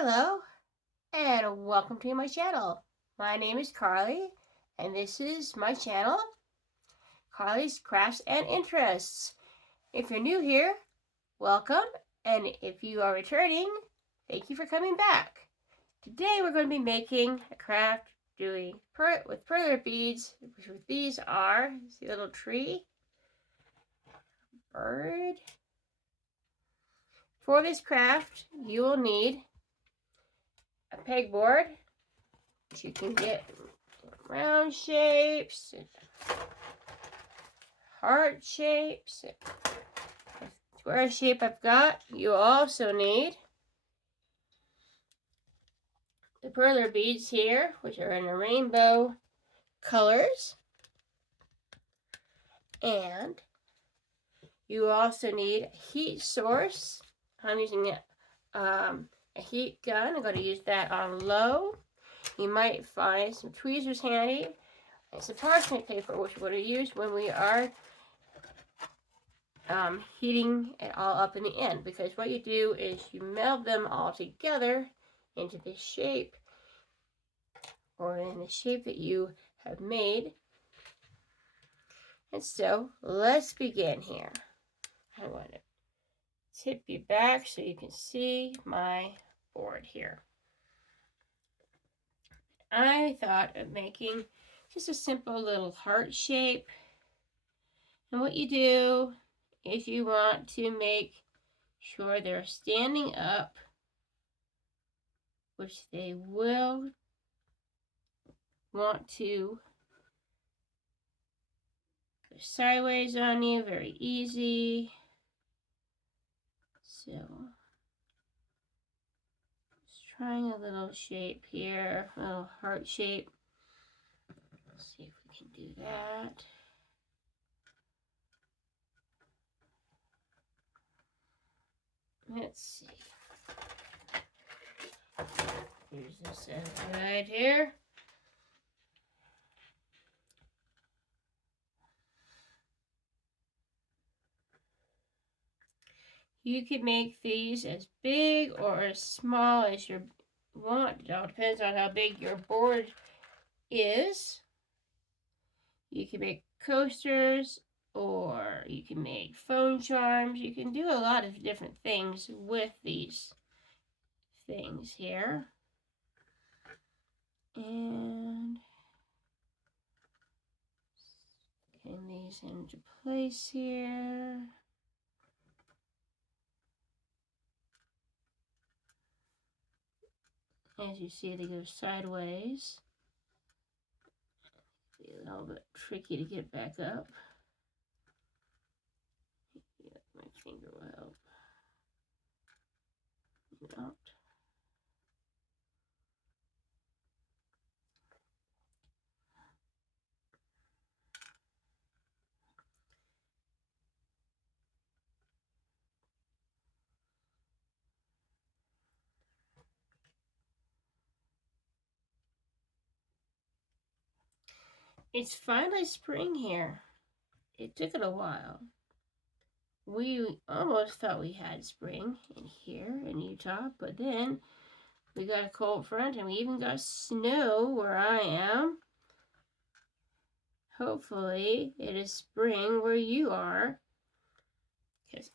Hello and welcome to my channel. My name is Carly and this is my channel, Carly's Crafts and Interests. If you're new here, welcome, and if you are returning, thank you for coming back. Today we're going to be making a craft with perler beads. These are, see a little tree, bird. For this craft, you will need a pegboard, which you can get round shapes, heart shapes, square shape I've got. You also need the perler beads here, which are in a rainbow colors. And you also need a heat source. I'm using a heat gun. I'm going to use that on low. You might find some tweezers handy and some parchment paper, which we're going to use when we are heating it all up in the end, because what you do is you meld them all together into this shape, or in the shape that you have made. And so let's begin here. I want to tip you back so you can see my board here. I thought of making just a simple little heart shape, and what you do is you want to make sure they're standing up, which they will want to go sideways on you, very easy. So just trying a little shape here, a little heart shape. Let's see if we can do that. Let's see. Here's this right here. You can make these as big or as small as you want. It all depends on how big your board is. You can make coasters, or you can make phone charms. You can do a lot of different things with these things here. And getting these into place here. As you see, they go sideways. Be a little bit tricky to get back up. Yeah, my finger will help. Not. It's finally spring here. It took it a while. We almost thought we had spring in here in Utah, but then we got a cold front and we even got snow where I am. Hopefully it is spring where you are, because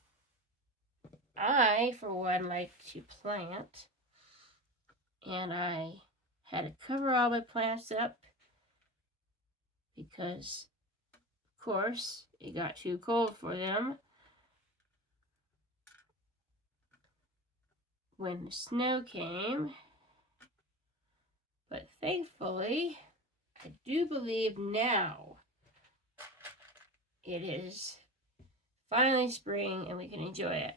I, for one, like to plant, and I had to cover all my plants up because, of course, it got too cold for them when the snow came. But thankfully, I do believe now it is finally spring and we can enjoy it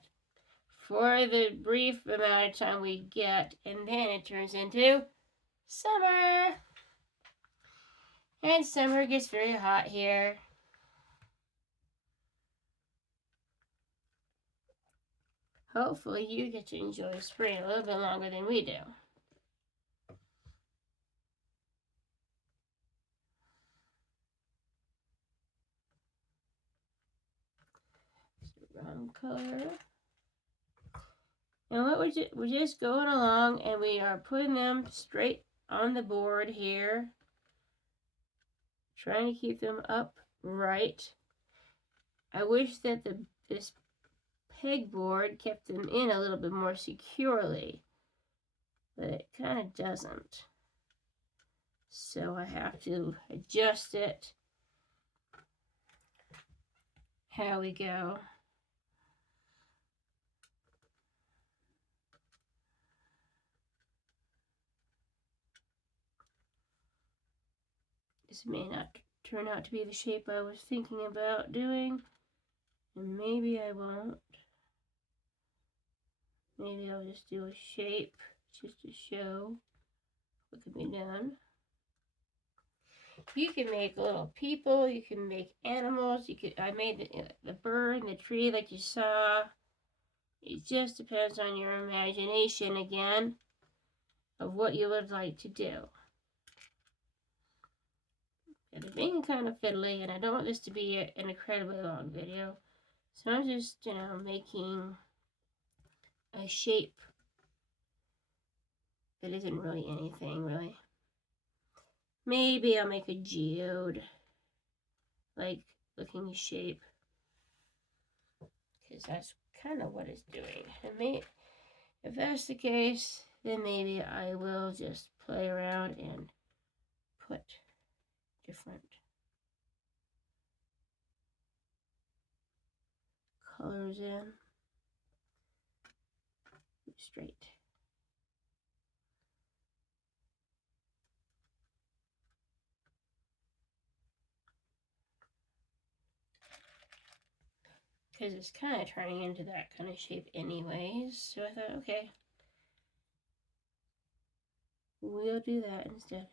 for the brief amount of time we get, and then it turns into summer. And summer gets very hot here. Hopefully you get to enjoy spring a little bit longer than we do. Wrong color. And what we're just going along, and we are putting them straight on the board here, trying to keep them upright. I wish that this pegboard kept them in a little bit more securely, but it kind of doesn't. So I have to adjust it. Here we go. This may not turn out to be the shape I was thinking about doing, and maybe I won't. Maybe I'll just do a shape just to show what can be done. You can make little people, you can make animals, I made the bird and the tree like you saw. It just depends on your imagination again of what you would like to do. And it's being kind of fiddly, and I don't want this to be an incredibly long video. So I'm just, making a shape that isn't really anything, really. Maybe I'll make a geode, like looking shape, because that's kind of what it's doing. And if that's the case, then maybe I will just play around and put different colors in. Straight. Because it's kind of turning into that kind of shape anyways. So I thought, okay, we'll do that instead.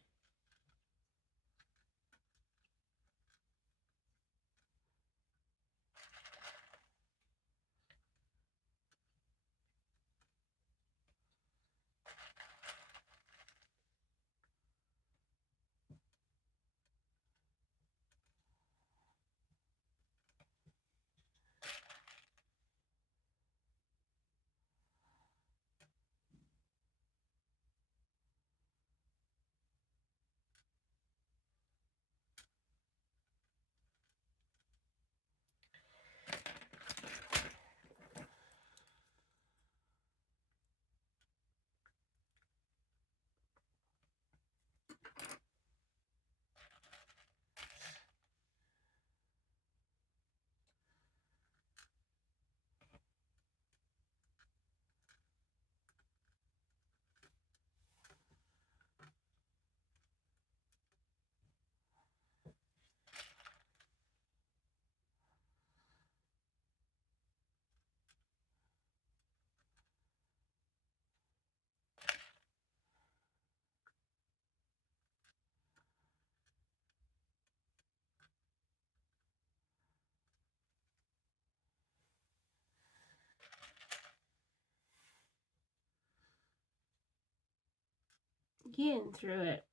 Getting through it.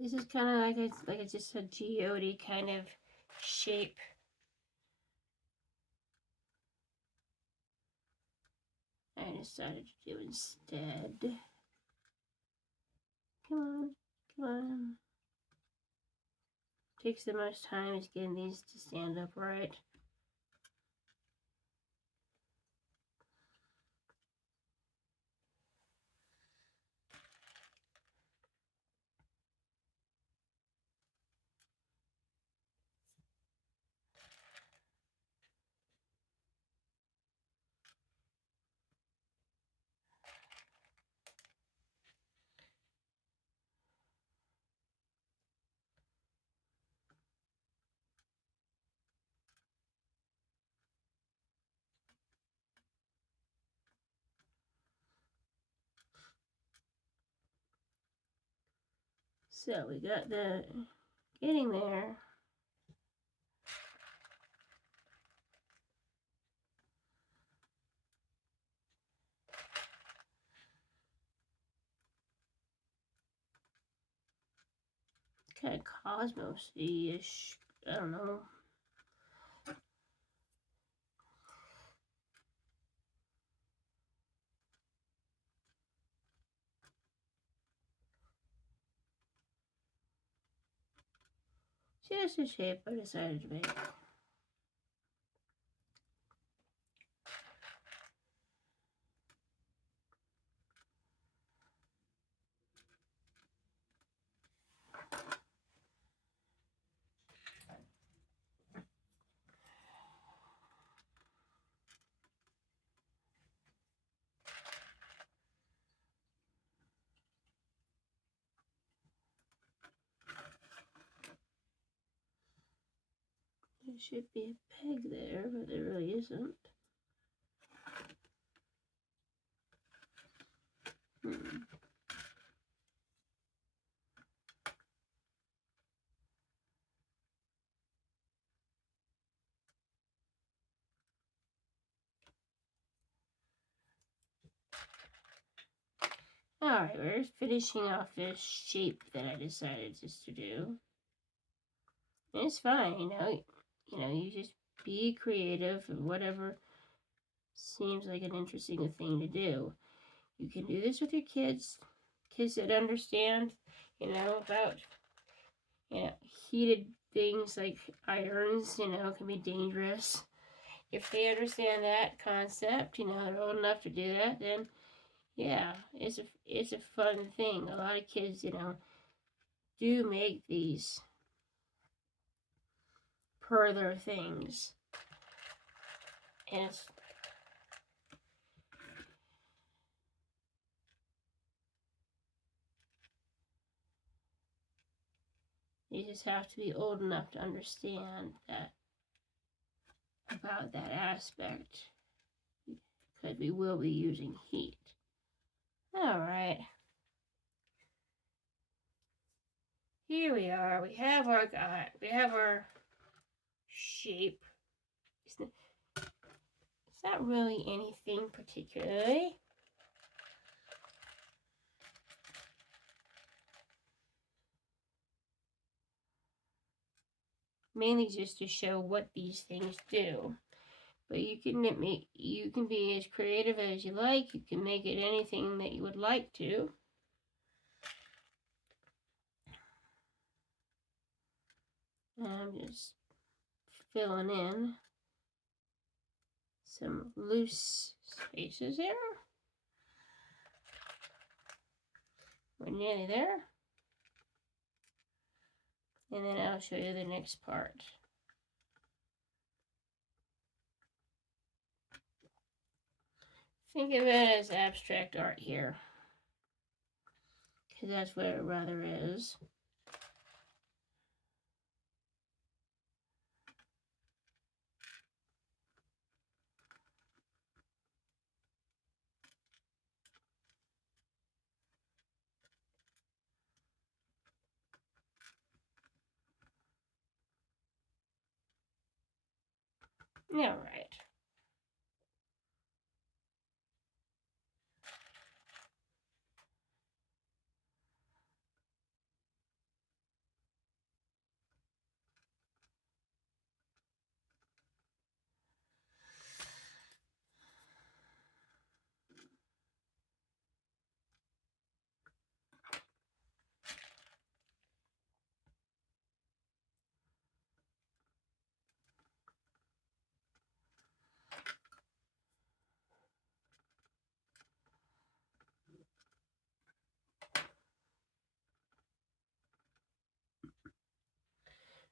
This is kind of like it's just a geode kind of shape. I decided to do instead. Come on, come on. Takes the most time is getting these to stand upright. So we got the getting there. Kind of cosmos-y-ish. I don't know. Just a shape I decided to make. There should be a peg there, but there really isn't. Alright, we're finishing off this shape that I decided just to do. And it's fine, you just be creative and whatever seems like an interesting thing to do. You can do this with your kids that understand, about, heated things like irons, can be dangerous. If they understand that concept, they're old enough to do that, then yeah, it's a fun thing. A lot of kids, do make these Perler things. And you just have to be old enough to understand that about that aspect, because we will be using heat. All right. Here we are. We have our guy. We have our shape. It's not really anything particularly. Mainly just to show what these things do. But you can be as creative as you like. You can make it anything that you would like to. And I'm just filling in some loose spaces here. We're nearly there. And then I'll show you the next part. Think of it as abstract art here, because that's what it rather is. All right.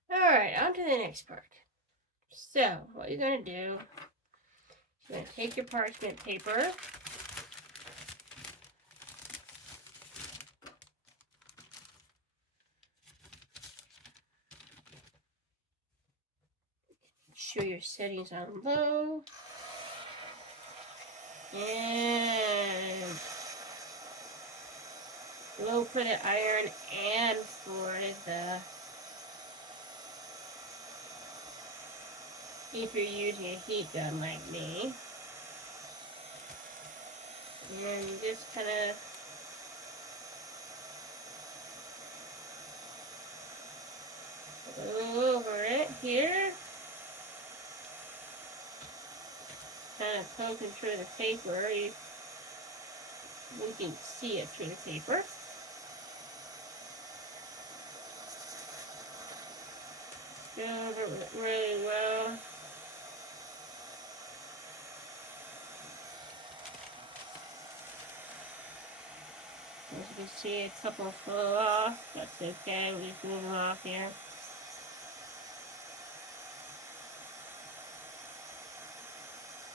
All right, on to the next part. So, what you're going to do, you're going to take your parchment paper, show your settings on low, and low for the iron and for the, if you're using a heat gun like me. And you just kind of go over it here. Kind of poking through the paper. You can see it through the paper. build it really well. As you can see, a couple flew off. That's okay. We just move them off here.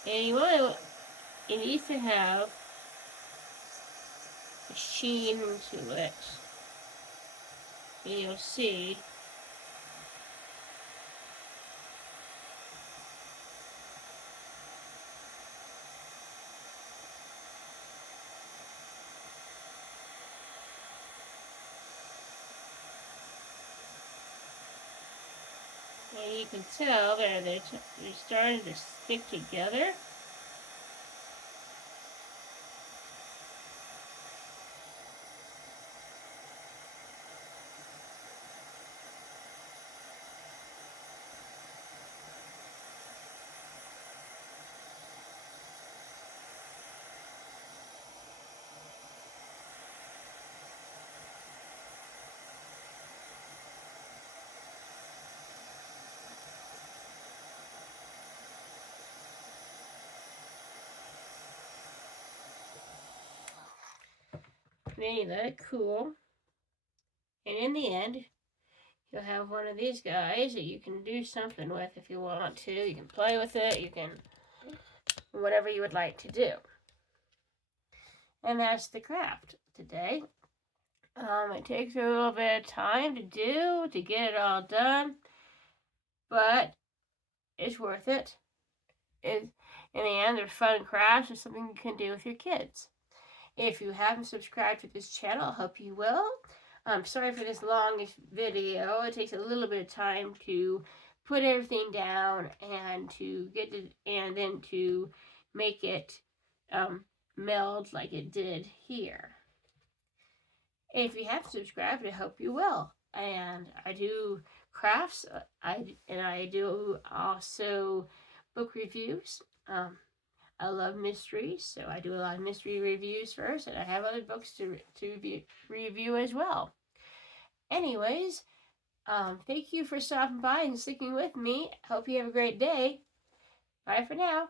And you want to, it needs to have a sheen to it. And you'll see. And you can tell they're starting to stick together. Then you let it cool. And in the end, you'll have one of these guys that you can do something with if you want to. You can play with it. You can, whatever you would like to do. And that's the craft today. It takes a little bit of time to do, to get it all done. But it's worth it. In the end, they're fun crafts. It's something you can do with your kids. If you haven't subscribed to this channel, I hope you will. I'm sorry for this longish video. It takes a little bit of time to put everything down and to get it, and then to make it meld like it did here. If you haven't subscribed, I hope you will. And I do crafts. I do also book reviews. I love mysteries, so I do a lot of mystery reviews first, and I have other books to review as well. Anyways, thank you for stopping by and sticking with me. Hope you have a great day. Bye for now.